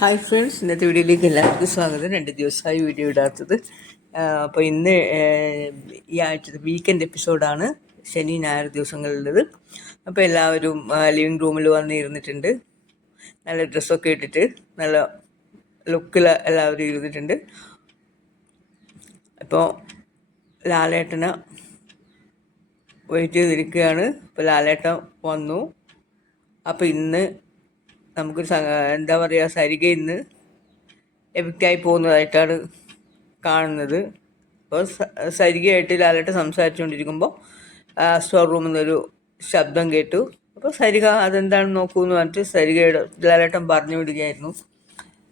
Hi friends ഇന്നത്തെ വീഡിയോയിലേക്ക് എല്ലാവർക്കും സ്വാഗതം. രണ്ട് ദിവസമായി വീഡിയോ ഇടാത്തത്. അപ്പോൾ ഇന്ന് ഈ ആഴ്ചത്തെ വീക്കെൻഡ് എപ്പിസോഡാണ് ശനി ഞായർ ദിവസങ്ങളിലുള്ളത് അപ്പോൾ എല്ലാവരും ലിവിങ് റൂമിൽ വന്ന് ഇരുന്നിട്ടുണ്ട്. നല്ല ഡ്രസ്സൊക്കെ ഇട്ടിട്ട് നല്ല ലുക്കിൽ എല്ലാവരും ഇരുന്നിട്ടുണ്ട്. അപ്പോൾ ലാലേട്ടനെ വെയിറ്റ് ചെയ്തിരിക്കുകയാണ്. അപ്പോൾ ലാലേട്ടൻ വന്നു. അപ്പോൾ ഇന്ന് നമുക്ക് എന്താ പറയുക സരിക ഇന്ന് എഫക്റ്റായി പോകുന്നതായിട്ടാണ് കാണുന്നത്. അപ്പോൾ സരികയായിട്ട് ലാലേട്ടൻ സംസാരിച്ചുകൊണ്ടിരിക്കുമ്പോൾ സ്റ്റോർ റൂമിൽ നിന്നൊരു ശബ്ദം കേട്ടു. അപ്പോൾ സരിക അതെന്താണെന്ന് നോക്കൂ പറഞ്ഞിട്ട് സരികയുടെ ലാലേട്ടൻ പറഞ്ഞു വിടുകയായിരുന്നു.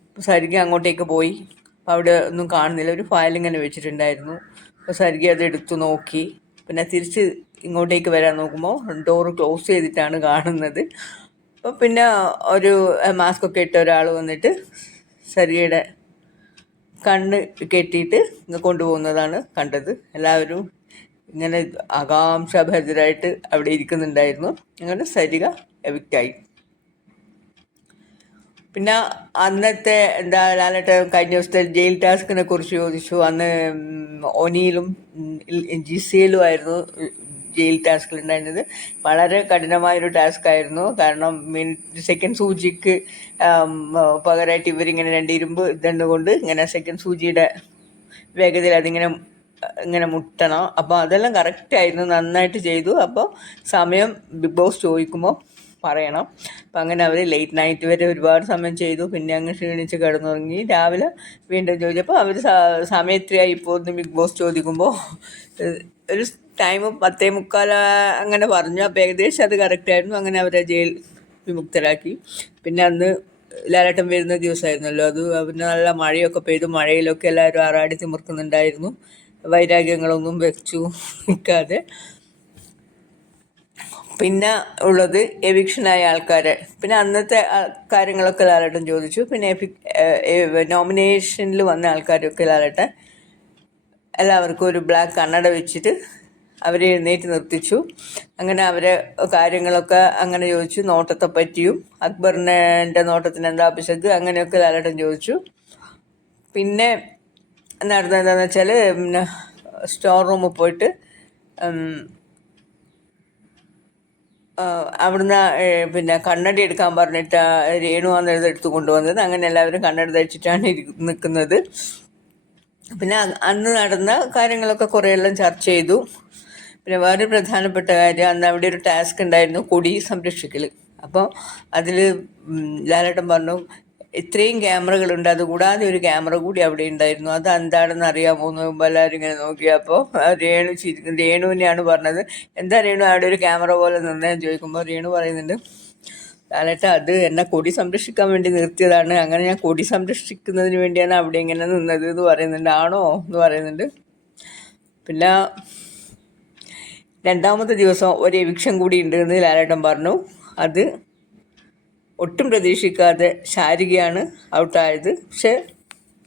അപ്പോൾ സരിക അങ്ങോട്ടേക്ക് പോയി. അപ്പോൾ അവിടെ ഒന്നും കാണുന്നില്ല. ഒരു ഫയൽ ഇങ്ങനെ വെച്ചിട്ടുണ്ടായിരുന്നു. അപ്പോൾ സരിക അത് എടുത്തു നോക്കി. പിന്നെ തിരിച്ച് ഇങ്ങോട്ടേക്ക് വരാൻ നോക്കുമ്പോൾ ഡോറ് ക്ലോസ് ചെയ്തിട്ടാണ് കാണുന്നത്. അപ്പോൾ പിന്നെ ഒരു മാസ്ക് ഒക്കെ ഇട്ട ഒരാൾ വന്നിട്ട് സരിയുടെ കണ്ണ് കെട്ടിയിട്ട് കൊണ്ടുപോകുന്നതാണ് കണ്ടത്. എല്ലാവരും ഇങ്ങനെ ആകാംക്ഷാഭരിതരായിട്ട് അവിടെ ഇരിക്കുന്നുണ്ടായിരുന്നു. അങ്ങനെ സരിക എവിക്റ്റായി പിന്നെ അന്നത്തെ എന്താ ലാലട്ട് കഴിഞ്ഞ ദിവസത്തെ ജയിൽ ടാസ്കിനെ കുറിച്ച് ചോദിച്ചു. അന്ന് ഒനിയിലും ജിസയിലും ആയിരുന്നു ജയിൽ ടാസ്കിൽ ഉണ്ടായിരുന്നത് വളരെ കഠിനമായൊരു ടാസ്ക് ആയിരുന്നു. കാരണം മിനിറ്റ് സെക്കൻഡ് സൂചിക്ക് പകരമായിട്ട് ഇവരിങ്ങനെ രണ്ട് ഇരുമ്പ് ഇതെന്നുകൊണ്ട് ഇങ്ങനെ സെക്കൻഡ് സൂചിയുടെ വേഗതയിൽ അതിങ്ങനെ ഇങ്ങനെ മുട്ടണം. അപ്പോൾ അതെല്ലാം കറക്റ്റ് ആയിരുന്നു. നന്നായിട്ട് ചെയ്തു. അപ്പോൾ സമയം ബിഗ് ബോസ് ചോദിക്കുമ്പോൾ പറയണം. അപ്പം അങ്ങനെ അവർ ലേറ്റ് നൈറ്റ് വരെ ഒരുപാട് സമയം ചെയ്തു. പിന്നെ അങ്ങ് ക്ഷീണിച്ച് കിടന്നുറങ്ങി. രാവിലെ വീണ്ടും ചോദിച്ചപ്പോൾ അവർ സമയത്രയായി ഇപ്പോൾ ബിഗ് ബോസ് ചോദിക്കുമ്പോൾ ഒരു ടൈം പത്തേ മുക്കാൽ അങ്ങനെ പറഞ്ഞു. അപ്പോൾ ഏകദേശം അത് കറക്റ്റായിരുന്നു അങ്ങനെ അവരെ ജയിൽ വിമുക്തരാക്കി. പിന്നെ അന്ന് ലാലാട്ടം വരുന്ന ദിവസമായിരുന്നല്ലോ അത് പിന്നെ നല്ല മഴയൊക്കെ പെയ്തു. മഴയിലൊക്കെ എല്ലാവരും ആറാടി തിമിർക്കുന്നുണ്ടായിരുന്നു. വൈരാഗ്യങ്ങളൊന്നും വെച്ചു നിൽക്കാതെ. പിന്നെ ഉള്ളത് എവിക്ഷനായ ആൾക്കാരെ. പിന്നെ അന്നത്തെ കാര്യങ്ങളൊക്കെ ലാലേട്ടൻ ചോദിച്ചു. പിന്നെ നോമിനേഷനിൽ വന്ന ആൾക്കാരൊക്കെ ലാലേട്ടൻ. എല്ലാവർക്കും ഒരു ബ്ലാക്ക് കണ്ണട വെച്ചിട്ട് അവരെ എഴുന്നേറ്റ് നിർത്തിച്ചു. അങ്ങനെ അവരെ കാര്യങ്ങളൊക്കെ അങ്ങനെ ചോദിച്ചു. നോട്ടത്തെ പറ്റിയും അക്ബറിന്റെ നോട്ടത്തിന് എന്താ പിശക് അങ്ങനെയൊക്കെ ലാലട്ടൻ ചോദിച്ചു. പിന്നെ നടന്നത് എന്താണെന്ന് വെച്ചാൽ പിന്നെ സ്റ്റോർ റൂമിൽ പോയിട്ട് അവിടുന്ന് പിന്നെ കണ്ണടി എടുക്കാൻ പറഞ്ഞിട്ട് രേണു ആണ് എടുത്ത് കൊണ്ടുവന്നത്. അങ്ങനെ എല്ലാവരും കണ്ണടി ധരിച്ചിട്ടാണ് ഇരി- നിൽക്കുന്നത് പിന്നെ അന്ന് നടന്ന കാര്യങ്ങളൊക്കെ കുറേയെല്ലാം ചർച്ച ചെയ്തു. പിന്നെ വേറെ പ്രധാനപ്പെട്ട കാര്യം അന്ന് അവിടെ ഒരു ടാസ്ക് ഉണ്ടായിരുന്നു കൊടി സംരക്ഷിക്കൽ അപ്പോൾ അതിൽ ലാലേട്ടൻ പറഞ്ഞു ഇത്രയും ക്യാമറകളുണ്ട് അതുകൂടാതെ ഒരു ക്യാമറ കൂടി അവിടെ ഉണ്ടായിരുന്നു. അത് എന്താണെന്ന് അറിയാമോ? എന്ന് എല്ലാവരും ഇങ്ങനെ നോക്കിയപ്പോൾ രേണു ചിരിക്കും രേണുവിനെയാണ് പറഞ്ഞത്. എന്താ രേണു അവിടെ ഒരു ക്യാമറ പോലെ നിന്നേ? ചോദിക്കുമ്പോൾ രേണു പറയുന്നുണ്ട് ലാലേട്ട അത് എന്നെ കൊടി സംരക്ഷിക്കാൻ വേണ്ടി നിർത്തിയതാണ്. അങ്ങനെ ഞാൻ കൊടി സംരക്ഷിക്കുന്നതിന് വേണ്ടിയാണ് അവിടെ ഇങ്ങനെ നിന്നത് എന്ന് പറയുന്നുണ്ട്. ആണോ എന്ന് പറയുന്നുണ്ട്. പിന്നെ രണ്ടാമത്തെ ദിവസം ഒരു എവിക്ഷൻ കൂടി ഉണ്ട് എന്ന് ലാലേട്ടൻ പറഞ്ഞു. അത് ഒട്ടും പ്രതീക്ഷിക്കാതെ ശാരികയാണ് ഔട്ടായത് പക്ഷേ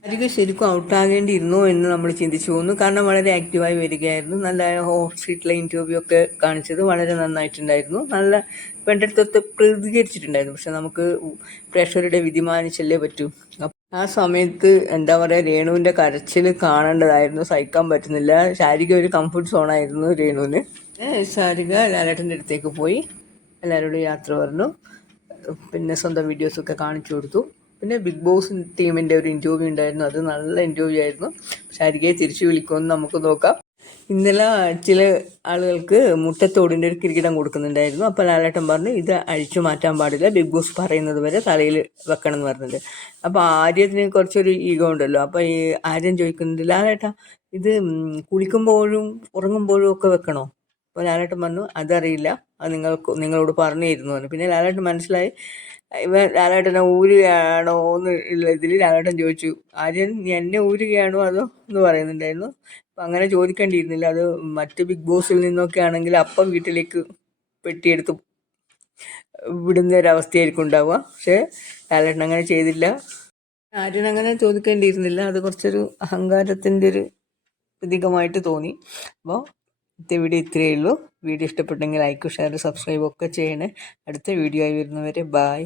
ശാരിക ശരിക്കും ഔട്ടാകേണ്ടിയിരുന്നോ എന്ന് നമ്മൾ ചിന്തിച്ചു പോകുന്നു. കാരണം വളരെ ആക്റ്റീവായി വരികയായിരുന്നു. നല്ല ഹോസ്പിറ്റലിലെ ഇന്റർവ്യൂ ഒക്കെ കാണിച്ചത് വളരെ നന്നായിട്ടുണ്ടായിരുന്നു. നല്ല വേണ്ടടുത്തൊത്ത് പ്രതികരിച്ചിട്ടുണ്ടായിരുന്നു. പക്ഷെ നമുക്ക് പ്രേക്ഷകരുടെ വിധി മാനിച്ചല്ലേ പറ്റൂ. ആ സമയത്ത് എന്താ പറയുക രേണുവിന്റെ കരച്ചിൽ കാണേണ്ടതായിരുന്നു. സഹിക്കാൻ പറ്റുന്നില്ല. ശാരിക ഒരു കംഫർട്ട് സോണായിരുന്നു രേണുവിന്. ശാരിക ലാലേട്ടന്റെ അടുത്തേക്ക് പോയി. എല്ലാവരോടും യാത്ര പറഞ്ഞു. പിന്നെ സ്വന്തം വീഡിയോസൊക്കെ കാണിച്ചു കൊടുത്തു. പിന്നെ ബിഗ് ബോസ് ടീമിന്റെ ഒരു ഇന്റർവ്യൂ ഉണ്ടായിരുന്നു. അത് നല്ല ഇന്റർവ്യൂ ആയിരുന്നു. ശാരികയെ തിരിച്ചു വിളിക്കുമെന്ന് നമുക്ക് നോക്കാം. ഇന്നലെ ചില ആളുകൾക്ക് മുട്ടത്തോടിന്റെ ഒരു കിരീടം കൊടുക്കുന്നുണ്ടായിരുന്നു. അപ്പോൾ ലാലേട്ടൻ പറഞ്ഞു ഇത് അഴിച്ചു മാറ്റാൻ പാടില്ല. ബിഗ് ബോസ് പറയുന്നത് വരെ തലയിൽ വെക്കണം എന്ന് പറഞ്ഞത് അപ്പോൾ ആര്യത്തിന് കുറച്ചൊരു ഈഗോ ഉണ്ടല്ലോ. അപ്പോൾ ഈ ആര്യൻ ചോദിക്കുന്നുണ്ട് ലാലേട്ടാ ഇത് കുളിക്കുമ്പോഴും ഉറങ്ങുമ്പോഴും ഒക്കെ വെക്കണോ? അപ്പോൾ ലാലേട്ടൻ പറഞ്ഞു അതറിയില്ല. അത് നിങ്ങൾക്ക് നിങ്ങളോട് പറഞ്ഞു തരുന്നു പറഞ്ഞു പിന്നെ ലാലേട്ടൻ മനസ്സിലായി ഇവ ലാലേട്ടനെ ഊരുകയാണോ എന്ന് ഇതിൽ ലാലേട്ടൻ ചോദിച്ചു ആര്യൻ നീ എന്നെ ഊരുകയാണോ അതോ? എന്ന് പറയുന്നുണ്ടായിരുന്നു. അപ്പം അങ്ങനെ ചോദിക്കേണ്ടിയിരുന്നില്ല. അത് മറ്റ് ബിഗ് ബോസിൽ നിന്നൊക്കെ ആണെങ്കിൽ അപ്പം വീട്ടിലേക്ക് പെട്ടിയെടുത്ത് വിടുന്ന ഒരവസ്ഥയായിരിക്കും ഉണ്ടാവുക. പക്ഷേ ലാലേട്ടൻ അങ്ങനെ ചെയ്തില്ല. ആര്യൻ അങ്ങനെ ചോദിക്കേണ്ടിയിരുന്നില്ല. അത് കുറച്ചൊരു അഹങ്കാരത്തിന്റെ ഒരു പ്രതീകമായിട്ട് തോന്നി. അപ്പോൾ ഇന്നത്തെ വീഡിയോ ഇത്രയേ ഉള്ളൂ. വീഡിയോ ഇഷ്ടപ്പെട്ടെങ്കിൽ ലൈക്ക് ഷെയർ സബ്സ്ക്രൈബ് ഒക്കെ ചെയ്യണേ. അടുത്ത വീഡിയോ ആയി വരുന്നവരെ ബായ്